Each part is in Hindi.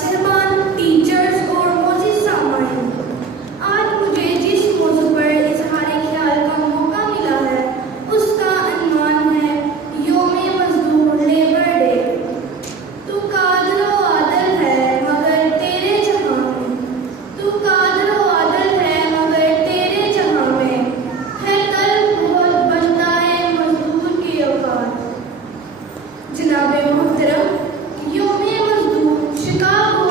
साहबान, टीचर्स और मोअज़्ज़िज़ सामाईन, आज मुझे जिस मौजू पर इज़हार ख्याल का मौका मिला है उसका अन्वान है यौम-ए मज़दूर लेबर डे। तू कादिर व आदिल है मगर तेरे जहां में, तू कादिर व आदिल है मगर तेरे जहां में है तल्ख़ बहुत बनता है मज़दूर की औकात। जनाब मोहतरम, यौम-ए मज़दूर शिकागो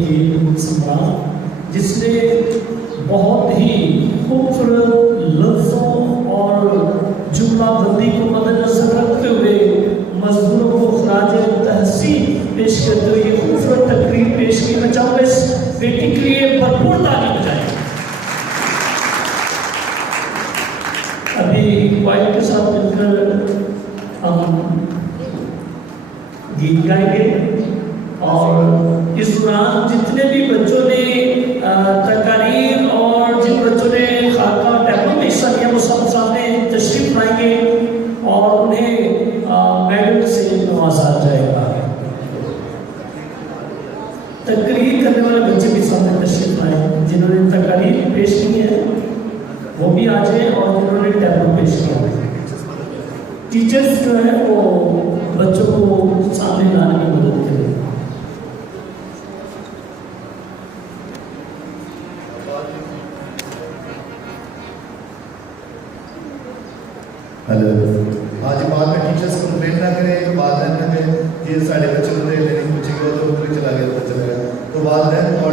के मुल्क सम्राट, जिसने बहुत ही खूबसूरत लफ्ज़ों और जुमलाबंदी को मद्देनजर रखते हुए मजदूरों को खराज तहसीन पेश करते हुए ये खूबसूरत तकरीर पेश की। मैं चाहूँगा इस बेटी के लिए भरपूर ताली बजाएं। अभी क्वाइट के साथ मिलकर हम गीत गाएंगे और इस दौरान जितने भी बच्चों ने तकारीर और जिन बच्चों ने खाका टैबलों में हिस्सा लिया वो सब सामने तशरीफ लाएंगे और उन्हें मेडल से नवाजा जाएगा। तकरीर करने वाले बच्चे भी सामने तशरीफ लाए, जिन्होंने तकारीर पेश की है वो भी आ जाए और जिन्होंने टैबलो पेश किया है। टीचर्स जो है वो बच्चों को सामने लाने में मदद करें। हेलो, आज बाद में टीचर्स को कंप्लेन ना करें बाद में ये साढ़े बच्चे होते हैं, लेकिन कुछ चला गया तो बाद में